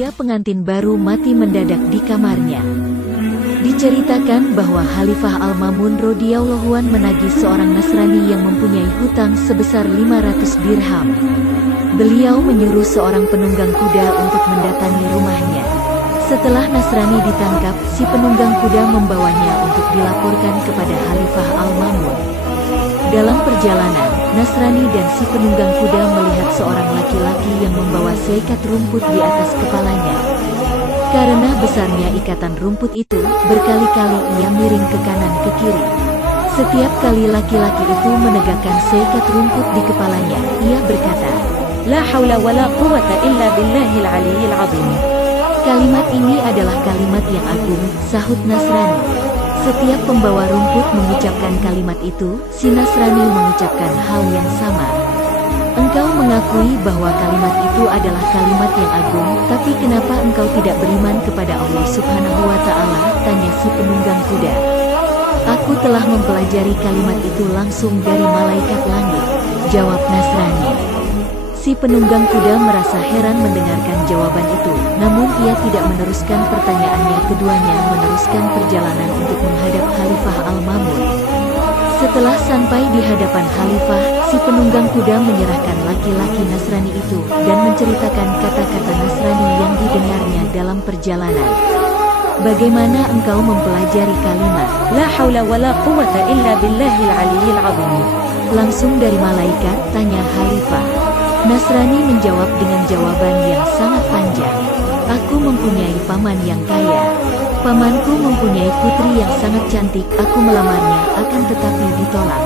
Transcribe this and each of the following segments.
Ketiga pengantin baru mati mendadak di kamarnya. Diceritakan bahwa Khalifah Al-Ma'mun radhiyallahu anhu menagih seorang Nasrani yang mempunyai hutang sebesar 500 dirham. Beliau menyuruh seorang penunggang kuda untuk mendatangi rumahnya. Setelah Nasrani ditangkap, si penunggang kuda membawanya untuk dilaporkan kepada Khalifah Al-Ma'mun. Dalam perjalanan, Nasrani dan si penunggang kuda melihat seorang laki-laki yang membawa seikat rumput di atas kepalanya. Karena besarnya ikatan rumput itu, berkali-kali ia miring ke kanan ke kiri. Setiap kali laki-laki itu menegakkan seikat rumput di kepalanya, ia berkata, "La haula wa la quwwata illa billahil aliyyil azim." Kalimat ini adalah kalimat yang agung, sahut Nasrani. Setiap pembawa rumput mengucapkan kalimat itu, si Nasrani mengucapkan hal yang sama. Engkau mengakui bahwa kalimat itu adalah kalimat yang agung, tapi kenapa engkau tidak beriman kepada Allah Subhanahu wa Ta'ala? Tanya si penunggang kuda. Aku telah mempelajari kalimat itu langsung dari malaikat langit, jawab Nasrani. Si penunggang kuda merasa heran mendengarkan jawaban itu, namun ia tidak meneruskan pertanyaannya. Keduanya meneruskan perjalanan untuk menghadap Khalifah Al-Ma'mun. Setelah sampai di hadapan Khalifah, si penunggang kuda menyerahkan laki-laki Nasrani itu, dan menceritakan kata-kata Nasrani yang didengarnya dalam perjalanan. Bagaimana engkau mempelajari kalimat La haula wa la quwwata illa billahil aliyyil azim? Langsung dari malaikat, tanya Khalifah. Nasrani menjawab dengan jawaban yang sangat panjang. Aku mempunyai paman yang kaya. Pamanku mempunyai putri yang sangat cantik. Aku melamarnya, akan tetapi ditolak.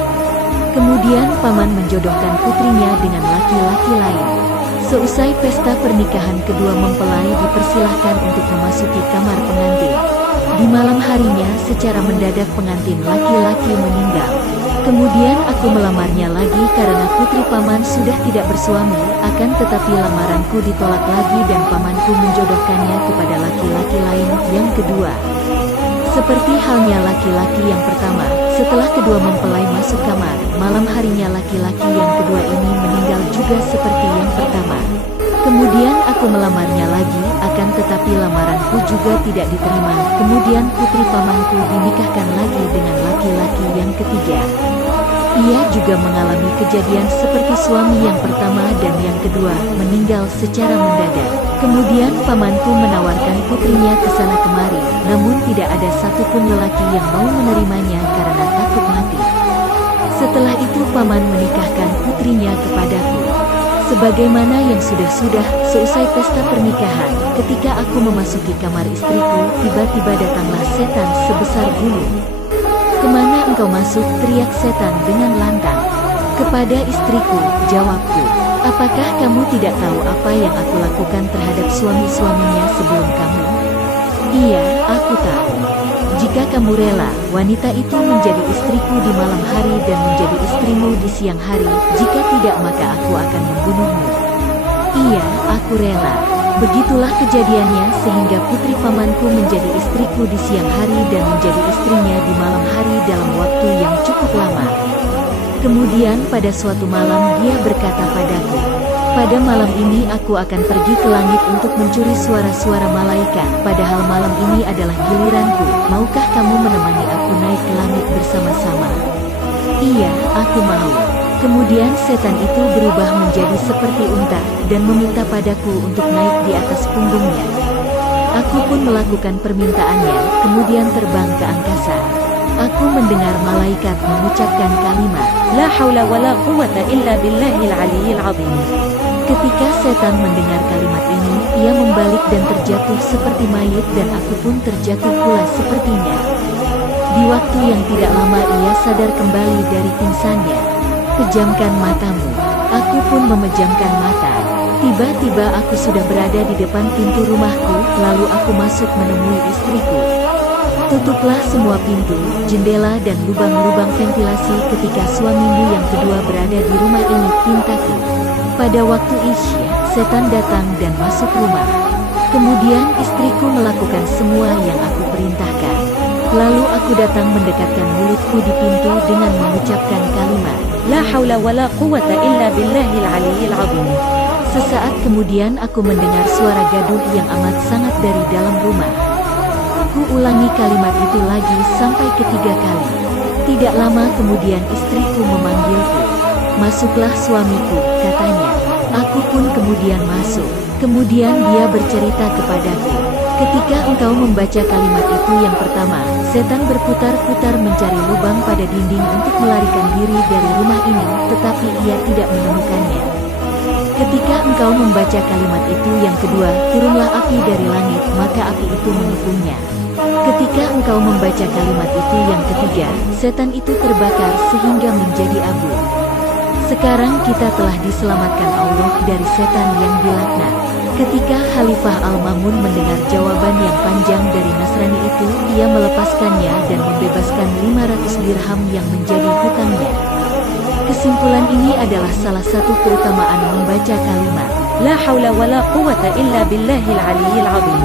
Kemudian paman menjodohkan putrinya dengan laki-laki lain. Seusai pesta pernikahan, kedua mempelai dipersilahkan untuk memasuki kamar pengantin. Di malam harinya, secara mendadak pengantin laki-laki meninggal. Kemudian aku melamarnya lagi karena putri paman sudah tidak bersuami, akan tetapi lamaranku ditolak lagi dan pamanku menjodohkannya kepada laki-laki lain yang kedua. Seperti halnya laki-laki yang pertama, setelah kedua mempelai masuk kamar, malam harinya laki-laki yang kedua ini meninggal juga seperti yang pertama. Kemudian aku melamarnya lagi, akan tetapi lamaranku juga tidak diterima. Kemudian putri pamanku dinikahkan lagi dengan laki-laki yang ketiga. Ia juga mengalami kejadian seperti suami yang pertama dan yang kedua, meninggal secara mendadak. Kemudian pamanku menawarkan putrinya ke sana kemari, namun tidak ada satupun lelaki yang mau menerimanya karena takut mati. Setelah itu paman menikahkan putrinya kepadaku. Sebagaimana yang sudah-sudah, seusai pesta pernikahan, ketika aku memasuki kamar istriku, tiba-tiba datanglah setan sebesar gunung. Kemana engkau masuk? Teriak setan dengan lantang. Kepada istriku, jawabku. Apakah kamu tidak tahu apa yang aku lakukan terhadap suami-suaminya sebelum kamu? Iya, aku tahu. Jika kamu rela, wanita itu menjadi istriku di malam hari dan menjadi istrimu di siang hari, jika tidak maka aku akan membunuhmu. Iya, aku rela. Begitulah kejadiannya sehingga putri pamanku menjadi istriku di siang hari dan menjadi istrinya di malam hari dalam waktu yang cukup lama. Kemudian pada suatu malam dia berkata padaku, pada malam ini aku akan pergi ke langit untuk mencuri suara-suara malaikat, padahal malam ini adalah giliranku. Maukah kamu menemani aku naik ke langit bersama-sama? Iya, aku mau. Kemudian setan itu berubah menjadi seperti unta, dan meminta padaku untuk naik di atas punggungnya. Aku pun melakukan permintaannya, kemudian terbang ke angkasa. Aku mendengar malaikat mengucapkan kalimat, La haula wa la quwwata illa billahil aliyyil azim. Ketika setan mendengar kalimat ini, ia membalik dan terjatuh seperti mayit dan aku pun terjatuh pula sepertinya. Di waktu yang tidak lama ia sadar kembali dari pingsannya. Pejamkan matamu. Aku pun memejamkan mata. Tiba-tiba aku sudah berada di depan pintu rumahku, lalu aku masuk menemui istriku. Tutuplah semua pintu, jendela dan lubang-lubang ventilasi ketika suamimu yang kedua berada di rumah ini, pintaku. Pada waktu Isya, setan datang dan masuk rumah. Kemudian istriku melakukan semua yang aku perintahkan. Lalu aku datang mendekatkan mulutku di pintu dengan mengucapkan kalimat, La haula wa la quwwata illa billahil aliyyil azim. Sesaat kemudian aku mendengar suara gaduh yang amat sangat dari dalam rumah. Ku ulangi kalimat itu lagi sampai ketiga kali. Tidak lama kemudian istriku memanggilku. "Masuklah suamiku," katanya. Aku pun kemudian masuk. Kemudian dia bercerita kepadaku. "Ketika engkau membaca kalimat itu yang pertama, setan berputar-putar mencari lubang pada dinding untuk melarikan diri dari rumah ini, tetapi ia tidak menemukannya. Ketika engkau membaca kalimat itu yang kedua, turunlah api dari langit, maka api itu mengepungnya. Ketika engkau membaca kalimat itu yang ketiga, setan itu terbakar sehingga menjadi abu. Sekarang kita telah diselamatkan Allah dari setan yang dilaknat." Ketika Khalifah Al-Ma'mun mendengar jawaban yang panjang dari Nasrani itu, ia melepaskannya dan membebaskan 500 dirham yang menjadi hutangnya. Kesimpulan ini adalah salah satu keutamaan membaca kalimat La haula wa la quwwata illa billahil aliyyil azim.